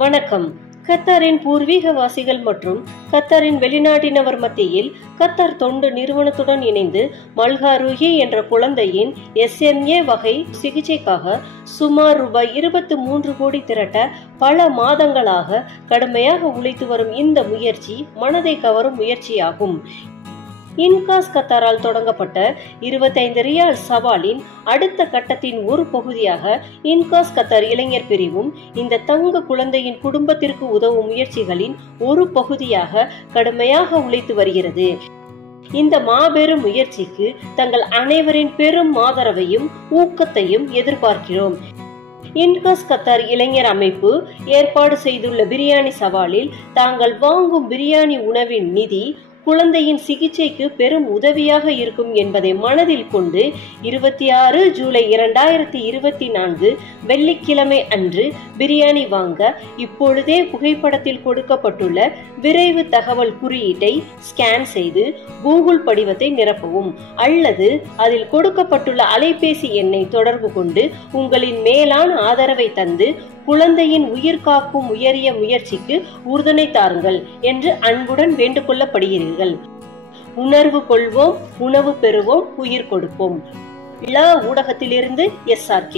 வணக்கம். கத்தாரின் பூர்வீகவாசிகள் மற்றும் கத்தாரின் வெளிநாட்டினவர் மத்தியில் கத்தார் தொண்டு நிறுவனத்துடன் இணைந்து மல்ஹாரூஹி என்ற குழந்தையின் SMA வகை சிகிச்சைக்காக சுமார் ரூபாய் 23 கோடி திரட்ட பல மாதங்களாக கடுமையாக உழைத்து வரும் இந்த முயற்சி மனதை கவரும் முயற்சியாகும். இன்காஸ் கத்தாரால் தொடங்கப்பட்ட 25 ரியால் சவாலின் அடுத்த கட்டத்தின் ஒரு பகுதியாக இன்காஸ் கத்தார் இளைஞர் பிரிவும் இந்த தங்க குழந்தையின் குடும்பத்திற்கு உதவும் முயற்சிகளின் ஒரு பகுதியாக கடுமையாக உழைத்து வருகிறது. இந்த மாபெரும் முயற்சிக்கு தங்கள் அனைவரின் பெரும் ஆதரவையும் ஊக்கத்தையும் எதிர்பார்க்கிறோம். இன்காஸ் கத்தார் இளைஞர் அமைப்பு ஏற்பாடு செய்துள்ள பிரியாணி சவாலில் தாங்கள் வாங்கும் பிரியாணி உணவின் நிதி குழந்தையின் சிகிச்சைக்கு பெரும் உதவியாக இருக்கும் என்பதை மனதில் கொண்டு 26 ஜூலை 2024 வெள்ளிக்கிழமை அன்று பிரியாணி வாங்க இப்பொழுதே புகைப்படத்தில் கொடுக்கப்பட்டுள்ள விரைவு தகவல் குறியீட்டை ஸ்கேன் செய்து கூகுள் படிவத்தை நிரப்பவும் அல்லது அதில் கொடுக்கப்பட்டுள்ள அலைபேசி எண்ணை தொடர்பு கொண்டு உங்களின் மேலான ஆதரவை தந்து குழந்தையின் உயிர் காக்கும் உயரிய முயற்சிக்கு உறுதுணை தாருங்கள் என்று அன்புடன் வேண்டுகொள்ளப்படுகிறீர்கள். உணர்வு கொள்வோம், உணவு பெறுவோம், உயிர் கொடுப்போம். ஊடகத்திலிருந்து SRK.